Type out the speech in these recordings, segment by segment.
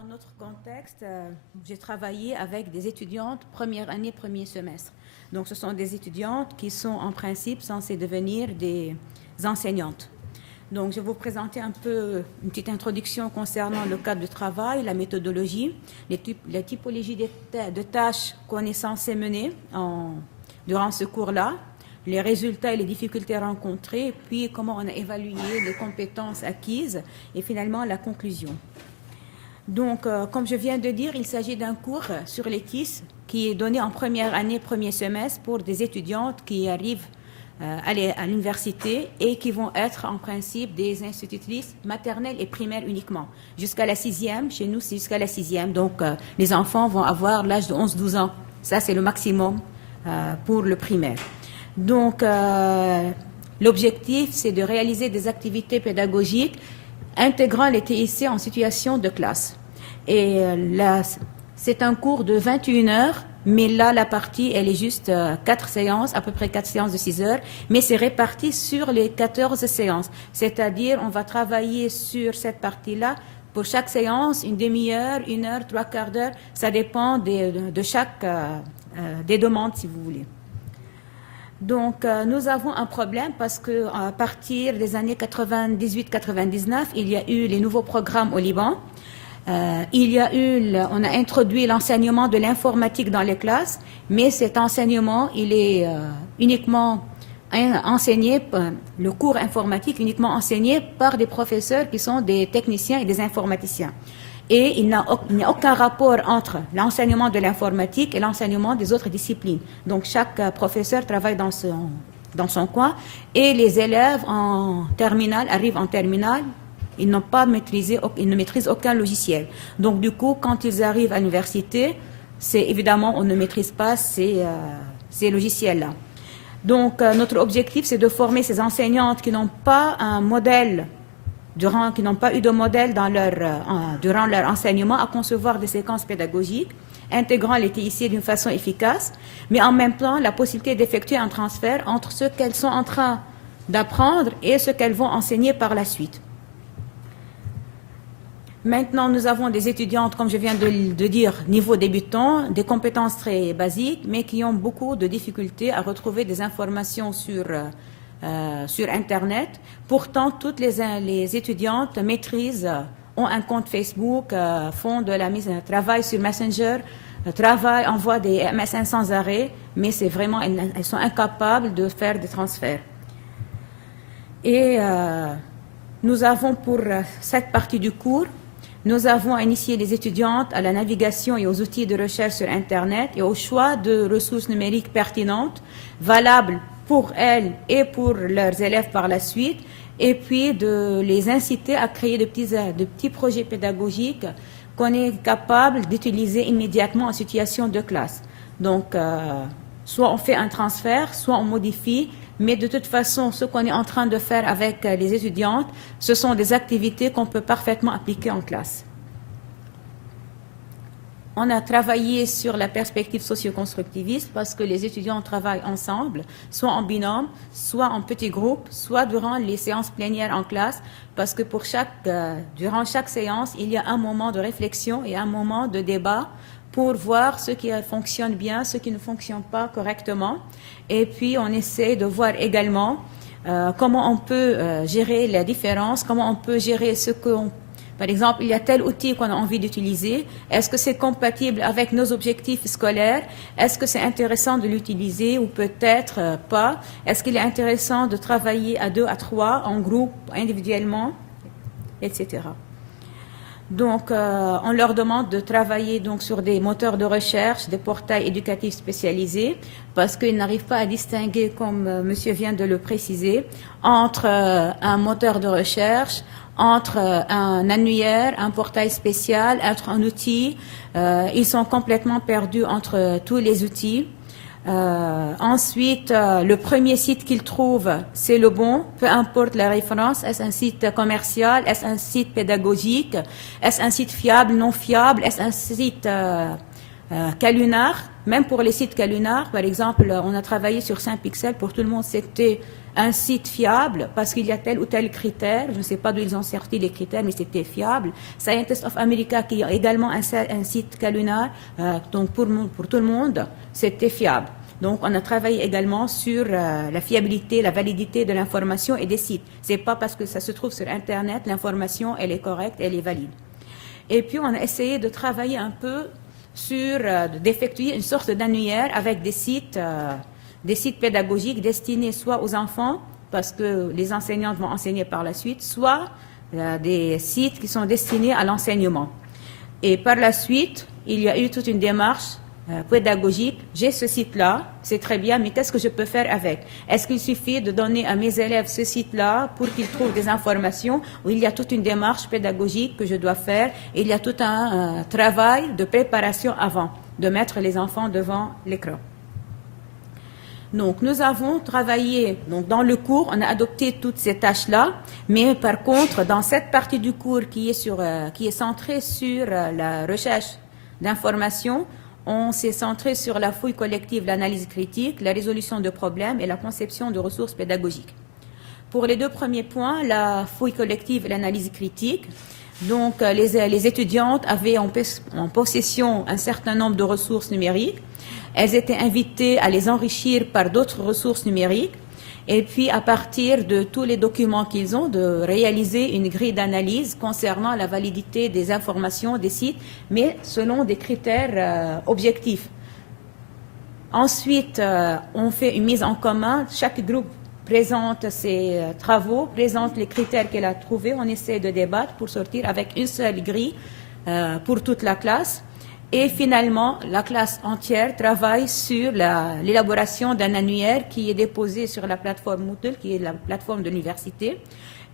dans notre contexte, j'ai travaillé avec des étudiantes première année, premier semestre. Donc, ce sont des étudiantes qui sont en principe censées devenir des enseignantes. Donc, je vais vous présenter un peu une petite introduction concernant le cadre de travail, la méthodologie, la typologie de tâches qu'on est censé mener durant ce cours-là, les résultats et les difficultés rencontrées, puis comment on a évalué les compétences acquises et finalement la conclusion. Donc, comme je viens de dire, il s'agit d'un cours sur les TIS qui est donné en première année, premier semestre pour des étudiantes qui arrivent à l'université et qui vont être en principe des institutrices maternelles et primaires uniquement. Jusqu'à la 6e, chez nous c'est jusqu'à la 6e, donc les enfants vont avoir l'âge de 11-12 ans. Ça c'est le maximum pour le primaire. Donc l'objectif c'est de réaliser des activités pédagogiques intégrant les TIC en situation de classe. Et là, c'est un cours de 21 heures, mais là, la partie, elle est juste 4 séances, à peu près 4 séances de 6 heures, mais c'est réparti sur les 14 séances. C'est-à-dire, on va travailler sur cette partie-là pour chaque séance, une demi-heure, 1 heure, 3/4 d'heure, ça dépend de chaque des demandes, si vous voulez. Donc, nous avons un problème parce qu'à partir des années 98-99, il y a eu les nouveaux programmes au Liban. On a introduit l'enseignement de l'informatique dans les classes, mais cet enseignement, il est uniquement enseigné, le cours informatique uniquement enseigné par des professeurs qui sont des techniciens et des informaticiens. Et il n'y a aucun rapport entre l'enseignement de l'informatique et l'enseignement des autres disciplines. Donc chaque professeur travaille dans son coin et les élèves en terminale arrivent en terminale. Ils ne maîtrisent aucun logiciel. Donc du coup, quand ils arrivent à l'université, c'est évidemment on ne maîtrise pas ces logiciels-là. Donc notre objectif, c'est de former ces enseignantes qui n'ont pas un modèle qui n'ont pas eu de modèle durant leur enseignement, à concevoir des séquences pédagogiques intégrant les TIC d'une façon efficace, mais en même temps la possibilité d'effectuer un transfert entre ce qu'elles sont en train d'apprendre et ce qu'elles vont enseigner par la suite. Maintenant, nous avons des étudiantes, comme je viens de dire, niveau débutant, des compétences très basiques, mais qui ont beaucoup de difficultés à retrouver des informations sur Internet. Pourtant, toutes les étudiantes ont un compte Facebook, font travaillent sur Messenger, envoient des MSN sans arrêt, mais c'est vraiment, elles sont incapables de faire des transferts. Et nous avons pour cette partie du cours, nous avons initié les étudiantes à la navigation et aux outils de recherche sur Internet et au choix de ressources numériques pertinentes, valables pour elles et pour leurs élèves par la suite, et puis de les inciter à créer de petits projets pédagogiques qu'on est capable d'utiliser immédiatement en situation de classe. Donc, soit on fait un transfert, soit on modifie, mais de toute façon, ce qu'on est en train de faire avec les étudiantes, ce sont des activités qu'on peut parfaitement appliquer en classe. On a travaillé sur la perspective socio-constructiviste parce que les étudiants travaillent ensemble, soit en binôme, soit en petits groupes, soit durant les séances plénières en classe, parce que durant chaque séance, il y a un moment de réflexion et un moment de débat pour voir ce qui fonctionne bien, ce qui ne fonctionne pas correctement. Et puis, on essaie de voir également comment on peut gérer la différence, comment on peut gérer par exemple, il y a tel outil qu'on a envie d'utiliser. Est-ce que c'est compatible avec nos objectifs scolaires? Est-ce que c'est intéressant de l'utiliser ou peut-être pas? Est-ce qu'il est intéressant de travailler à 2, à 3, en groupe, individuellement, etc. Donc, on leur demande de travailler donc sur des moteurs de recherche, des portails éducatifs spécialisés, parce qu'ils n'arrivent pas à distinguer, comme monsieur vient de le préciser, entre un moteur de recherche, entre un annuaire, un portail spécial, entre un outil. Ils sont complètement perdus entre tous les outils. Ensuite, le premier site qu'ils trouvent, c'est le bon, peu importe la référence. Est-ce un site commercial? Est-ce un site pédagogique? Est-ce un site fiable, non fiable? Est-ce un site Calunar? Même pour les sites Calunar, par exemple, on a travaillé sur Saint-Pixel. Pour tout le monde, c'était un site fiable parce qu'il y a tel ou tel critère. Je ne sais pas d'où ils ont sorti les critères, mais c'était fiable. Scientist of America, qui a également un site Calunar, donc pour tout le monde, c'était fiable. Donc, on a travaillé également sur la fiabilité, la validité de l'information et des sites. C'est pas parce que ça se trouve sur Internet, l'information, elle est correcte, elle est valide. Et puis, on a essayé de travailler un peu sur, d'effectuer une sorte d'annuaire avec des sites pédagogiques destinés soit aux enfants, parce que les enseignantes vont enseigner par la suite, soit des sites qui sont destinés à l'enseignement. Et par la suite, il y a eu toute une démarche pédagogique. J'ai ce site-là, c'est très bien, mais qu'est-ce que je peux faire avec? Est-ce qu'il suffit de donner à mes élèves ce site-là pour qu'ils trouvent des informations, ou il y a toute une démarche pédagogique que je dois faire? Il y a tout un travail de préparation avant de mettre les enfants devant l'écran. Donc, nous avons travaillé, donc dans le cours, on a adopté toutes ces tâches-là, mais par contre, dans cette partie du cours qui est centrée sur la recherche d'informations, on s'est centré sur la fouille collective, l'analyse critique, la résolution de problèmes et la conception de ressources pédagogiques. Pour les deux premiers points, la fouille collective et l'analyse critique, donc les étudiantes avaient en possession un certain nombre de ressources numériques. Elles étaient invitées à les enrichir par d'autres ressources numériques et puis à partir de tous les documents qu'ils ont, de réaliser une grille d'analyse concernant la validité des informations des sites, mais selon des critères objectifs. Ensuite, on fait une mise en commun. Chaque groupe présente ses travaux, présente les critères qu'elle a trouvés. On essaie de débattre pour sortir avec une seule grille pour toute la classe. Et finalement, la classe entière travaille sur l'élaboration d'un annuaire qui est déposé sur la plateforme Moodle, qui est la plateforme de l'université.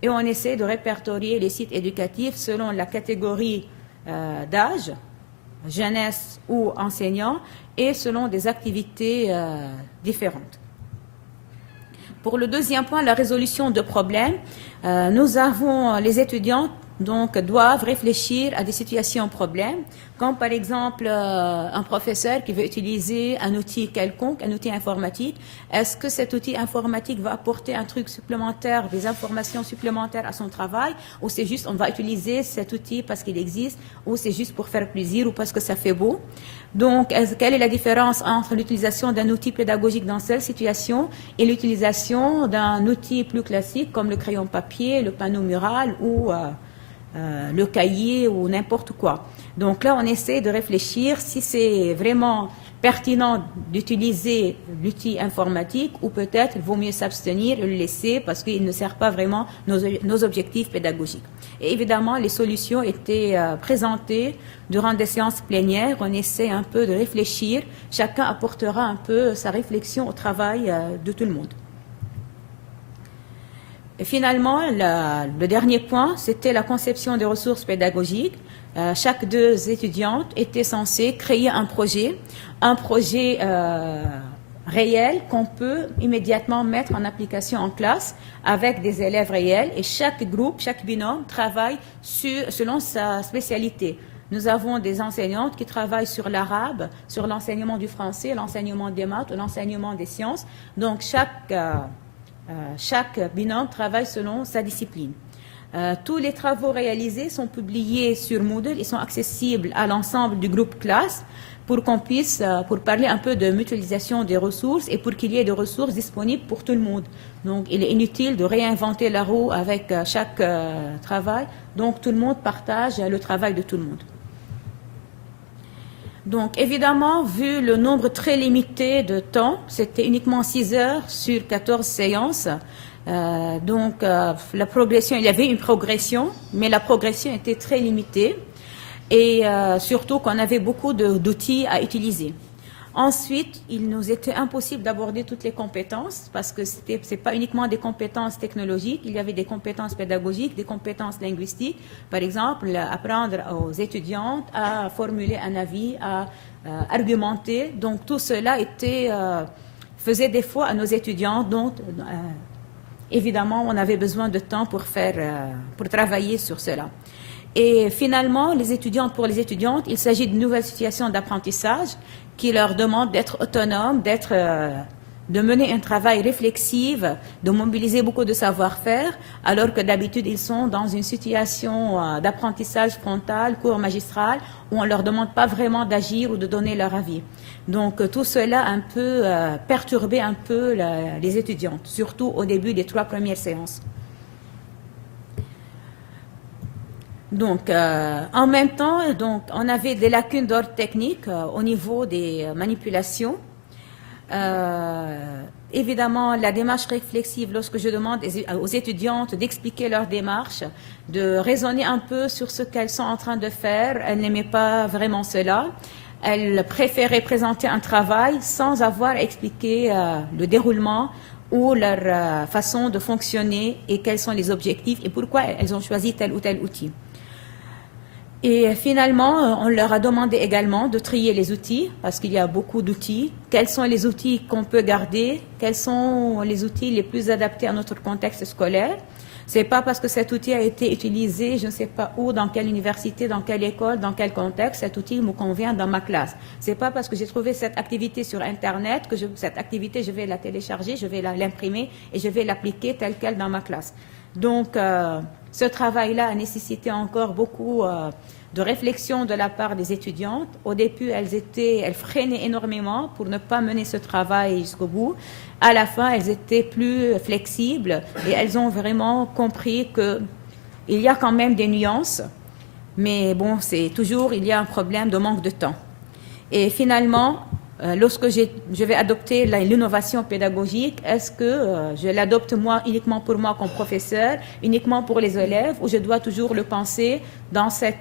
Et on essaie de répertorier les sites éducatifs selon la catégorie d'âge, jeunesse ou enseignant, et selon des activités différentes. Pour le deuxième point, la résolution de problèmes, les étudiants donc doivent réfléchir à des situations problèmes, comme par exemple un professeur qui veut utiliser un outil quelconque, un outil informatique. Est-ce que cet outil informatique va apporter un truc supplémentaire, des informations supplémentaires à son travail, ou c'est juste on va utiliser cet outil parce qu'il existe, ou c'est juste pour faire plaisir, ou parce que ça fait beau? Donc, quelle est la différence entre l'utilisation d'un outil pédagogique dans cette situation et l'utilisation d'un outil plus classique comme le crayon papier, le panneau mural ou le cahier ou n'importe quoi? Donc là, on essaie de réfléchir si c'est vraiment pertinent d'utiliser l'outil informatique ou peut-être il vaut mieux s'abstenir et le laisser parce qu'il ne sert pas vraiment nos objectifs pédagogiques. Et évidemment, les solutions étaient présentées durant des séances plénières. On essaie un peu de réfléchir. Chacun apportera un peu sa réflexion au travail de tout le monde. Et finalement, le dernier point, c'était la conception des ressources pédagogiques. Chaque deux étudiantes étaient censées créer un projet réel qu'on peut immédiatement mettre en application en classe avec des élèves réels. Et chaque groupe, chaque binôme travaille selon sa spécialité. Nous avons des enseignantes qui travaillent sur l'arabe, sur l'enseignement du français, l'enseignement des maths, l'enseignement des sciences. Donc chaque binôme travaille selon sa discipline. Tous les travaux réalisés sont publiés sur Moodle, ils sont accessibles à l'ensemble du groupe classe pour qu'on puisse, pour parler un peu de mutualisation des ressources et pour qu'il y ait des ressources disponibles pour tout le monde. Donc il est inutile de réinventer la roue avec chaque travail, donc tout le monde partage le travail de tout le monde. Donc évidemment, vu le nombre très limité de temps, c'était uniquement 6 heures sur 14 séances, la progression, il y avait une progression, mais la progression était très limitée et surtout qu'on avait beaucoup d'outils à utiliser. Ensuite, il nous était impossible d'aborder toutes les compétences parce que c'est pas uniquement des compétences technologiques, il y avait des compétences pédagogiques, des compétences linguistiques. Par exemple, apprendre aux étudiantes à formuler un avis, à argumenter. Donc tout cela faisait défaut à nos étudiants. Donc évidemment, on avait besoin de temps pour travailler sur cela. Et finalement, pour les étudiantes, il s'agit d'une nouvelle situation d'apprentissage qui leur demande d'être autonomes, de mener un travail réflexif, de mobiliser beaucoup de savoir-faire, alors que d'habitude, ils sont dans une situation d'apprentissage frontal, cours magistral, où on ne leur demande pas vraiment d'agir ou de donner leur avis. Donc, tout cela a un peu perturbé un peu les étudiantes, surtout au début des 3 premières séances. Donc, en même temps, donc, on avait des lacunes d'ordre technique au niveau des manipulations. Évidemment, la démarche réflexive, lorsque je demande aux étudiantes d'expliquer leur démarche, de raisonner un peu sur ce qu'elles sont en train de faire, elles n'aimaient pas vraiment cela. Elles préféraient présenter un travail sans avoir expliqué le déroulement ou leur façon de fonctionner et quels sont les objectifs et pourquoi elles ont choisi tel ou tel outil. Et finalement, on leur a demandé également de trier les outils, parce qu'il y a beaucoup d'outils. Quels sont les outils qu'on peut garder? Quels sont les outils les plus adaptés à notre contexte scolaire? C'est pas parce que cet outil a été utilisé, je ne sais pas où, dans quelle université, dans quelle école, dans quel contexte, cet outil me convient dans ma classe. C'est pas parce que j'ai trouvé cette activité sur Internet que cette activité, je vais la télécharger, je vais l'imprimer et je vais l'appliquer telle quelle dans ma classe. Donc, ce travail-là a nécessité encore beaucoup de réflexion de la part des étudiantes. Au début, elles freinaient énormément pour ne pas mener ce travail jusqu'au bout. À la fin, elles étaient plus flexibles et elles ont vraiment compris qu'il y a quand même des nuances, mais bon, il y a un problème de manque de temps. Et finalement, lorsque je vais adopter l'innovation pédagogique, est-ce que je l'adopte uniquement pour moi comme professeur, uniquement pour les élèves, ou je dois toujours le penser dans ce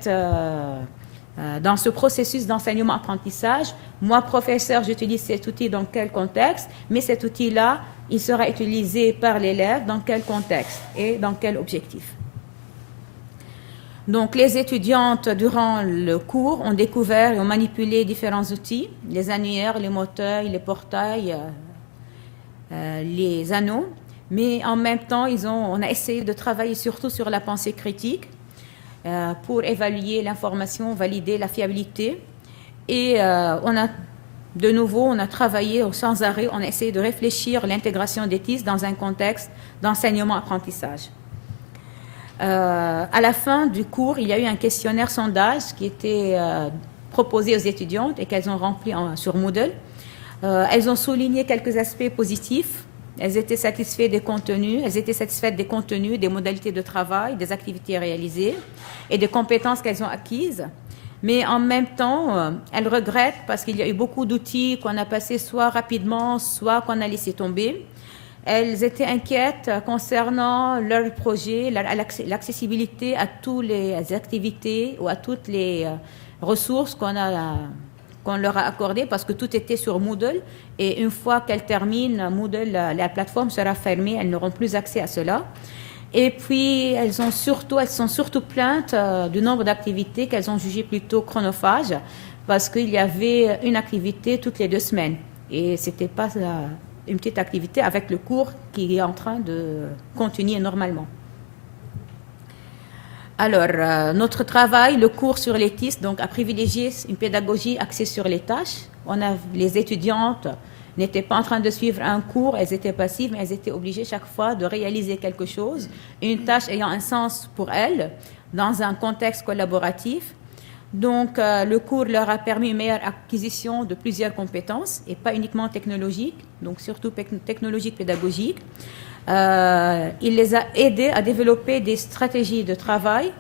processus d'enseignement-apprentissage? Moi, professeur, j'utilise cet outil dans quel contexte, mais cet outil-là, il sera utilisé par l'élève dans quel contexte et dans quel objectif? Donc, les étudiantes, durant le cours, ont découvert et ont manipulé différents outils, les annuaires, les moteurs, les portails, les anneaux. Mais en même temps, on a essayé de travailler surtout sur la pensée critique pour évaluer l'information, valider la fiabilité. Et on a travaillé sans arrêt, on a essayé de réfléchir l'intégration des TIS dans un contexte d'enseignement-apprentissage. À la fin du cours, il y a eu un questionnaire sondage qui était proposé aux étudiantes et qu'elles ont rempli sur Moodle. Elles ont souligné quelques aspects positifs. Elles étaient satisfaites des contenus, des modalités de travail, des activités réalisées et des compétences qu'elles ont acquises. Mais en même temps, elles regrettent parce qu'il y a eu beaucoup d'outils qu'on a passés soit rapidement, soit qu'on a laissé tomber. Elles étaient inquiètes concernant leur projet, l'accessibilité à toutes les activités ou à toutes les ressources qu'on leur a accordées parce que tout était sur Moodle. Et une fois qu'elles terminent, Moodle, la plateforme sera fermée, elles n'auront plus accès à cela. Et puis, elles sont surtout plaintes du nombre d'activités qu'elles ont jugées plutôt chronophages parce qu'il y avait une activité toutes les 2 semaines. Et ce n'était pas une petite activité avec le cours qui est en train de continuer normalement. Alors, notre travail, le cours sur les TIS, donc, a privilégié une pédagogie axée sur les tâches. Les étudiantes n'étaient pas en train de suivre un cours, elles étaient passives, mais elles étaient obligées chaque fois de réaliser quelque chose, une tâche ayant un sens pour elles, dans un contexte collaboratif. Donc, le cours leur a permis une meilleure acquisition de plusieurs compétences, et pas uniquement technologiques, donc surtout technologiques pédagogiques. Il les a aidés à développer des stratégies de travail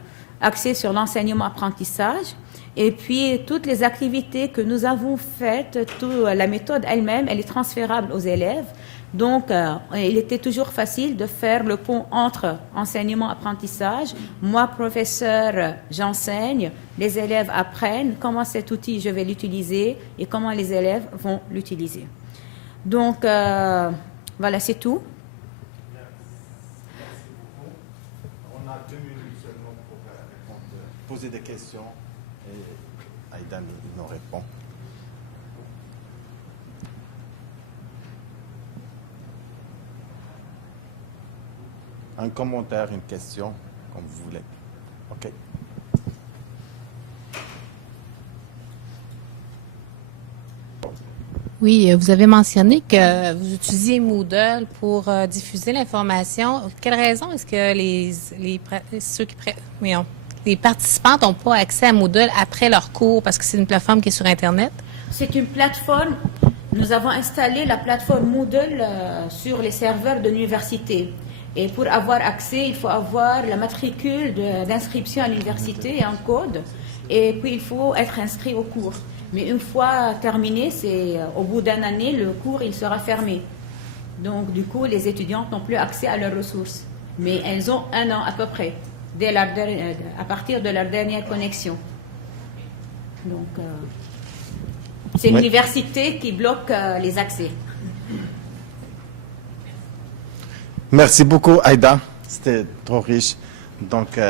axées sur l'enseignement-apprentissage. Et puis, toutes les activités que nous avons faites, la méthode elle-même, elle est transférable aux élèves. Donc, il était toujours facile de faire le pont entre enseignement-apprentissage. Moi, professeur, j'enseigne, les élèves apprennent comment cet outil, je vais l'utiliser et comment les élèves vont l'utiliser. Donc, voilà, c'est tout. Merci beaucoup. On a 2 minutes seulement pour répondre, poser des questions et Aïda nous répond. Un commentaire, une question, comme vous voulez. OK. Oui, vous avez mentionné que vous utilisiez Moodle pour diffuser l'information. Quelle raison est-ce que les participants n'ont pas accès à Moodle après leur cours parce que c'est une plateforme qui est sur Internet? C'est une plateforme. Nous avons installé la plateforme Moodle sur les serveurs de l'université. Et pour avoir accès, il faut avoir la matricule d'inscription à l'université et un code. Et puis, il faut être inscrit au cours. Mais une fois terminé, au bout d'une année, le cours il sera fermé. Donc, du coup, les étudiantes n'ont plus accès à leurs ressources. Mais elles ont 1 an à peu près, à partir de leur dernière connexion. Donc, c'est l'université qui bloque les accès. Merci beaucoup, Aïda. C'était trop riche. Donc,